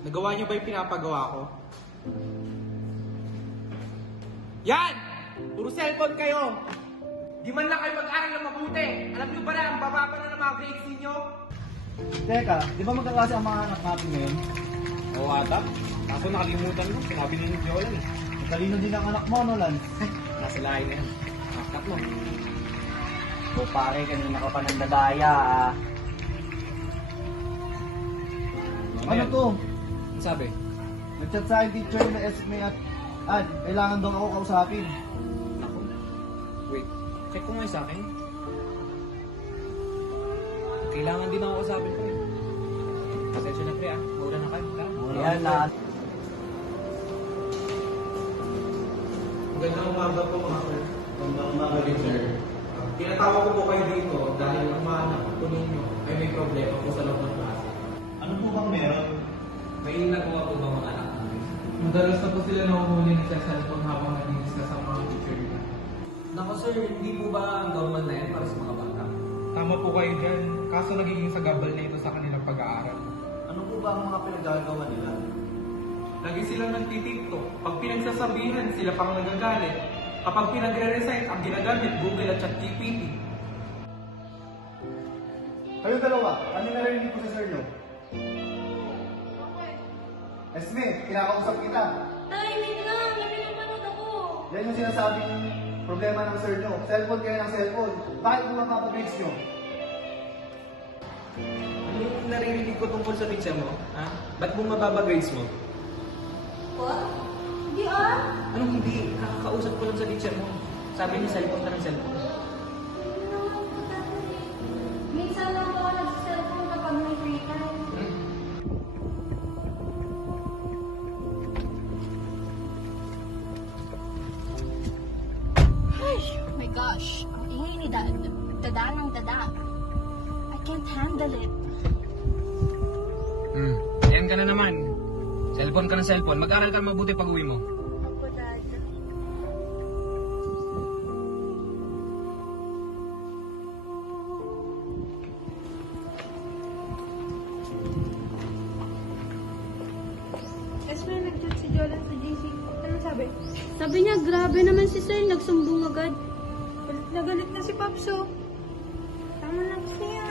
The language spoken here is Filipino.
Nagawa niyo ba yung pinapagawa ko? Yan! Puro cellphone kayo! Di man lang kayo mag-aral na mabuti! Alam niyo ba na, ang baba pa na ng mga grades ninyo? Teka, di ba magkaklase ang mga anak natin ngayon? Oo ata. Kaso nakalimutan mo, sinabi ni Jolan eh. Talino din ang anak mo, no, Lance? Nasa lahi na yan. Cut mo. O pare, kanina ka pa ng dadaya, ah. Ano to? Ano sabi? Nag-chat sa akin teacher na Esme at Ad, kailangan daw ako kausapin. Ako? Wait, check ko nga yung sa akin. Kailangan din ako kasapin ko eh. Pasensya na pre ah. Mauna na kayo. Ayan na. Magandang umaga po mga sir. Magandang umaga din, sir. Tinatawag ko po kayo dito dahil ang mga anak po ninyo ay may problema po sa loob ng klase. Ano po bang meron? May nagawa po ba mga anak namin? Madalas na po sila nahuhuli ng cellphone habang nag-discuss ang mga teacher nila. Nako sir, hindi po ba normal na yan para sa mga bata? Tama po kayo dyan, kaso nagiging sagabal na ito sa kanilang pag-aaral. Ano po ba ang mga pinagagawa nila? Lagi silang nagtitiktok. Pag pinagsasabihan, sila pang nagagalit. Kapag pinagre-recite, ang ginagamit Google at ChatGPT. Kayo dalawa, ano narinig ko sa sir nyo? Esme, kinakausap kita. Tay, wait lang. May pinapanood ako. Yan yung sinasabing problema ng sir nyo. Cellphone kayo ng cellphone. Bakit mo mapapagrades nyo? Ano yung naririnig ko tungkol sa teacher mo? Ha? Ba't mo mababa grades mo? What? Hindi ah. Anong hindi? Kakakausap ko lang sa teacher mo. Sabi niya cellphone ka ng cellphone. Hindi naman po tatay. Minsan lang po ako nag-cellphone kapag may free time. Ay, oh my gosh. Ang ingay ni Dad. Dada ng dada. I can't handle it. Ayan ka na naman. Cellphone ka ng cellphone. Mag-aral ka mabuti pag uwi mo. Opo, Dad. Esme, nag-chat si Jolan sa GC. Ano sabi? Sabi niya, grabe naman si Sir, nagsumbong agad. Galit na si Papso. Tama na kasi yan.